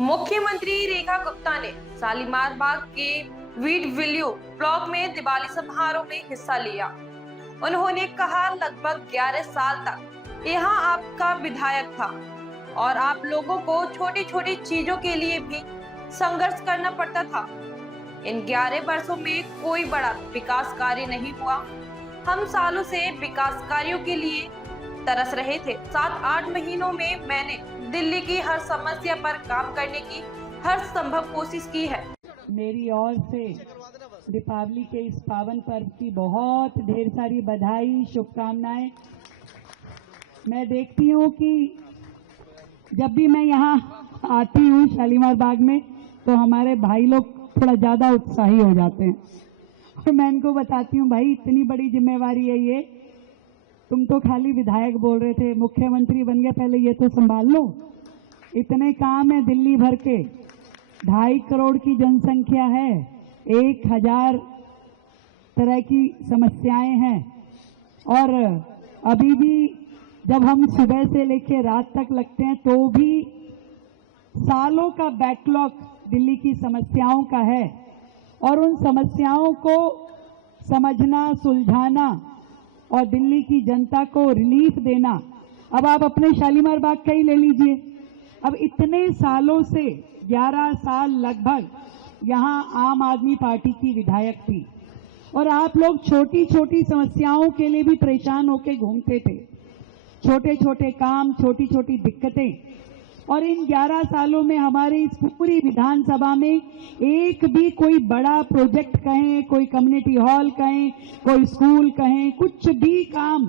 मुख्यमंत्री रेखा गुप्ता ने शालीमार बाग के वीडविल्यू ब्लॉक में दिवाली समारोह में हिस्सा लिया। उन्होंने कहा, लगभग 11 साल तक यहाँ आपका विधायक था और आप लोगों को छोटी छोटी चीजों के लिए भी संघर्ष करना पड़ता था। इन 11 वर्षों में कोई बड़ा विकास कार्य नहीं हुआ। हम सालों से विकास कार्यों के लिए तरस रहे थे। 7-8 महीनों में मैंने दिल्ली की हर समस्या पर काम करने की हर संभव कोशिश की है। मेरी ओर से दीपावली के इस पावन पर्व की बहुत ढेर सारी बधाई, शुभकामनाएं। मैं देखती हूँ कि जब भी मैं यहाँ आती हूँ शालीमार बाग में, तो हमारे भाई लोग थोड़ा ज्यादा उत्साही हो जाते हैं और मैं इनको बताती हूँ, भाई इतनी बड़ी जिम्मेवारी है ये, तुम तो खाली विधायक बोल रहे थे, मुख्यमंत्री बन गए, पहले ये तो संभाल लो। इतने काम है दिल्ली भर के, 2.5 करोड़ की जनसंख्या है, 1000 तरह की समस्याएं हैं और अभी भी जब हम सुबह से लेकर रात तक लगते हैं तो भी सालों का बैकलॉग दिल्ली की समस्याओं का है और उन समस्याओं को समझना, सुलझाना और दिल्ली की जनता को रिलीफ देना। अब आप अपने शालीमार बाग का ही ले लीजिए, अब इतने सालों से 11 साल लगभग यहाँ आम आदमी पार्टी की विधायक थी और आप लोग छोटी छोटी समस्याओं के लिए भी परेशान होकर घूमते थे, छोटे छोटे काम, छोटी छोटी दिक्कतें। और इन 11 सालों में हमारी इस पूरी विधानसभा में एक भी कोई बड़ा प्रोजेक्ट कहें, कोई कम्युनिटी हॉल कहें, कोई स्कूल कहें, कुछ भी काम,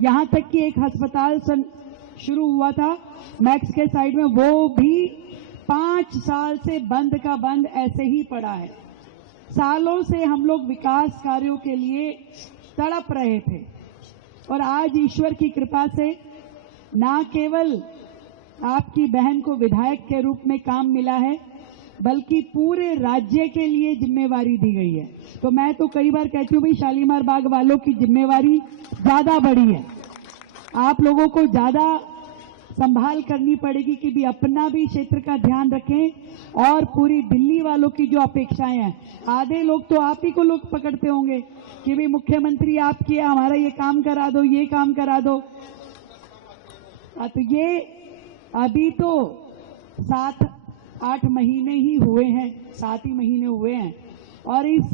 यहां तक कि एक अस्पताल शुरू हुआ था मैक्स के साइड में, वो भी 5 साल से बंद का बंद ऐसे ही पड़ा है। सालों से हम लोग विकास कार्यों के लिए तड़प रहे थे और आज ईश्वर की कृपा से ना केवल आपकी बहन को विधायक के रूप में काम मिला है, बल्कि पूरे राज्य के लिए जिम्मेवारी दी गई है। तो मैं तो कई बार कहती हूँ, भाई शालीमार बाग वालों की जिम्मेवारी ज्यादा बड़ी है, आप लोगों को ज्यादा संभाल करनी पड़ेगी कि भी अपना भी क्षेत्र का ध्यान रखें और पूरी दिल्ली वालों की जो अपेक्षाएं हैं। आधे लोग तो आप ही को लोग पकड़ते होंगे कि भाई मुख्यमंत्री आप किया, हमारा ये काम करा दो, ये काम करा दो। तो ये अभी तो 7-8 महीने ही हुए हैं, 7 ही महीने हुए हैं और इस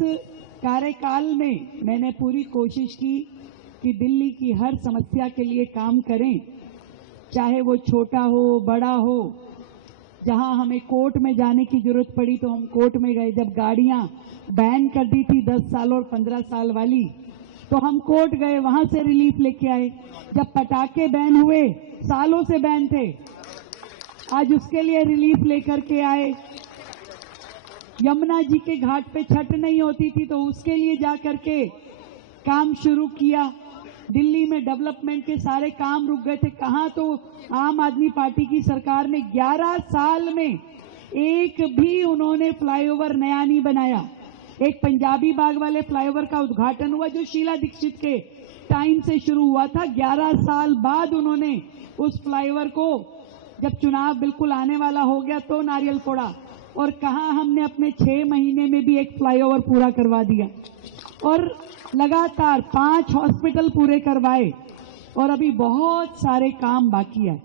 कार्यकाल में मैंने पूरी कोशिश की कि दिल्ली की हर समस्या के लिए काम करें, चाहे वो छोटा हो, बड़ा हो। जहां हमें कोर्ट में जाने की जरूरत पड़ी तो हम कोर्ट में गए, जब गाड़ियां बैन कर दी थी 10 साल और 15 साल वाली, तो हम कोर्ट गए, वहां से रिलीफ लेके आए। जब पटाखे बैन हुए, सालों से बैन थे, आज उसके लिए रिलीफ लेकर के आए। यमुना जी के घाट पे छठ नहीं होती थी तो उसके लिए जाकर के काम शुरू किया। दिल्ली में डेवलपमेंट के सारे काम रुक गए थे, कहां तो आम आदमी पार्टी की सरकार ने 11 साल में एक भी उन्होंने फ्लाईओवर नया नहीं बनाया। एक पंजाबी बाग वाले फ्लाईओवर का उद्घाटन हुआ जो शीला दीक्षित के टाइम से शुरू हुआ था, 11 साल बाद उन्होंने उस फ्लाईओवर को, जब चुनाव बिल्कुल आने वाला हो गया तो नारियल फोड़ा और कहा हमने अपने 6 महीने में भी एक फ्लाईओवर पूरा करवा दिया और लगातार 5 हॉस्पिटल पूरे करवाए और अभी बहुत सारे काम बाकी है।